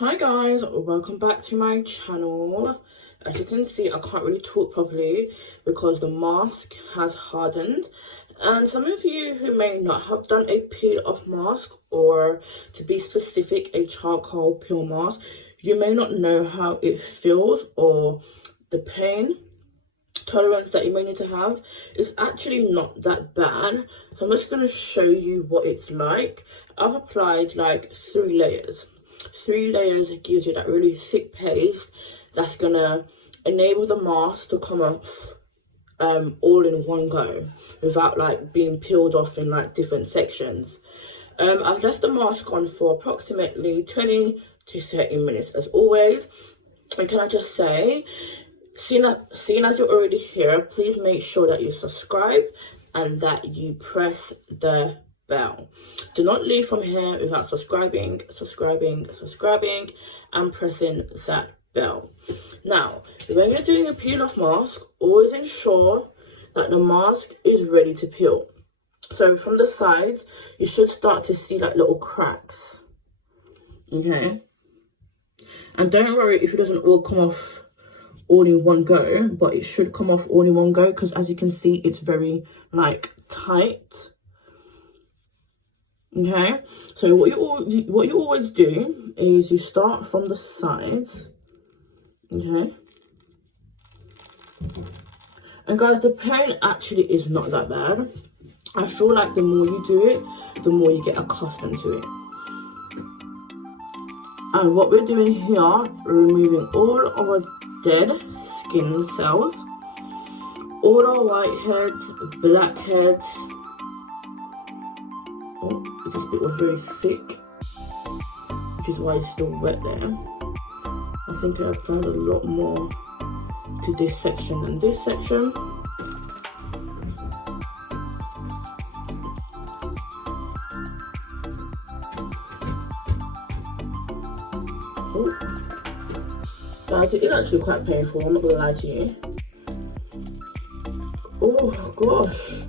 Hi guys, welcome back to my channel. As you can see, I can't really talk properly because the mask has hardened, and some of you who may not have done a peel off mask, or to be specific, a charcoal peel mask, you may not know how it feels or the pain tolerance that you may need to have. Is actually not that bad, so I'm just going to show you what it's like. I've applied like 3 layers. 3 layers gives you that really thick paste that's gonna enable the mask to come off all in one go without like being peeled off in like different sections. I've left the mask on for approximately 20 to 30 minutes as always. And can I just say, seeing as you're already here, please make sure that you subscribe and that you press the bell. Do not leave from here without subscribing, and pressing that bell. Now, when you're doing a peel off mask, always ensure that the mask is ready to peel. So from the sides, you should start to see like little cracks. Okay. And don't worry if it doesn't all come off all in one go, but it should come off all in one go because as you can see, it's very like tight. Okay, so what you always do is you start from the sides. Okay, and guys, the pain actually is not that bad. I feel like the more you do it, the more you get accustomed to it. And what we're doing here, we're removing all our dead skin cells, all our whiteheads, blackheads. Oh, this bit was very thick, which is why it's still wet there. I think I applied a lot more to this section than this section. Oh, guys, it is actually quite painful, I'm not gonna lie to you. Oh gosh.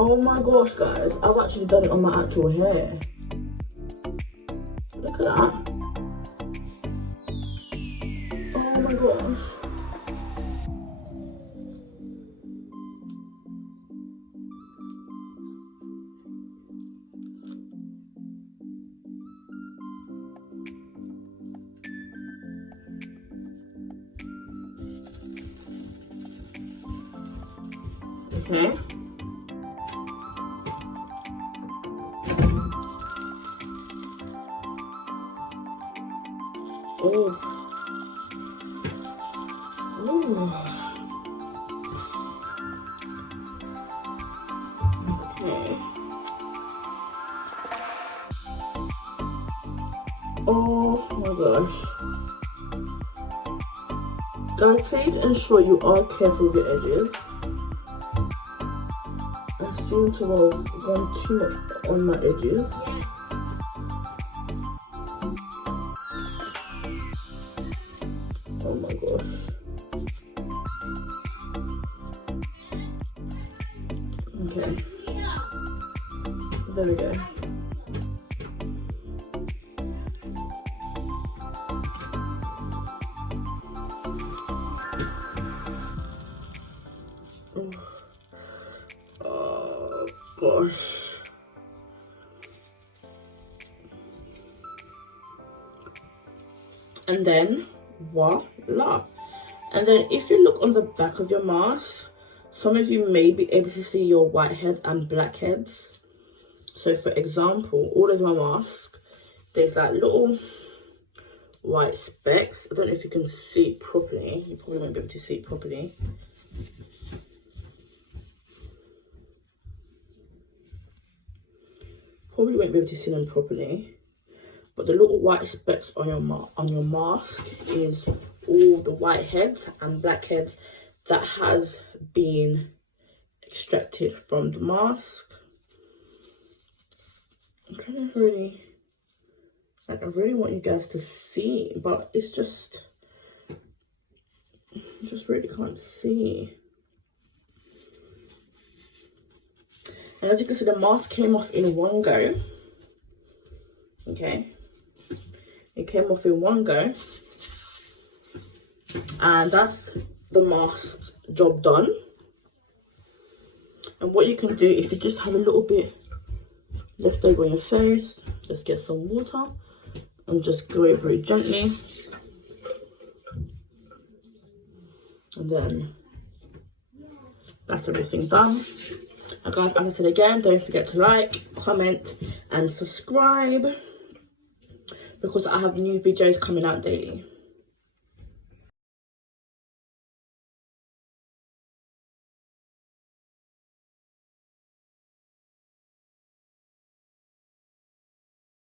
Oh my gosh, guys, I've actually done it on my actual hair. Look at that. Oh my gosh. Okay. Oh. Ooh. Okay. Oh my gosh. Guys, please ensure you are careful with your edges. I seem to have gone too much on my edges. Oh my gosh. Okay. There we go. Oh gosh. And then voila. And then if you look on the back of your mask, some of you may be able to see your whiteheads and blackheads. So for example, all over my mask, there's like little white specks. I don't know if you can see it properly. You probably won't be able to see it properly. Probably won't be able to see them properly. But the little white specks on your mask is all the whiteheads and blackheads that has been extracted from the mask. I'm trying to really, like, I really want you guys to see, but it's just, I just really can't see. And as you can see, the mask came off in one go. Okay. It came off in one go. And that's the mask job done. And what you can do, if you just have a little bit left over on your face, just get some water and just go over it gently. And then that's everything done. And guys, as I said again, don't forget to like, comment and subscribe, because I have new videos coming out daily.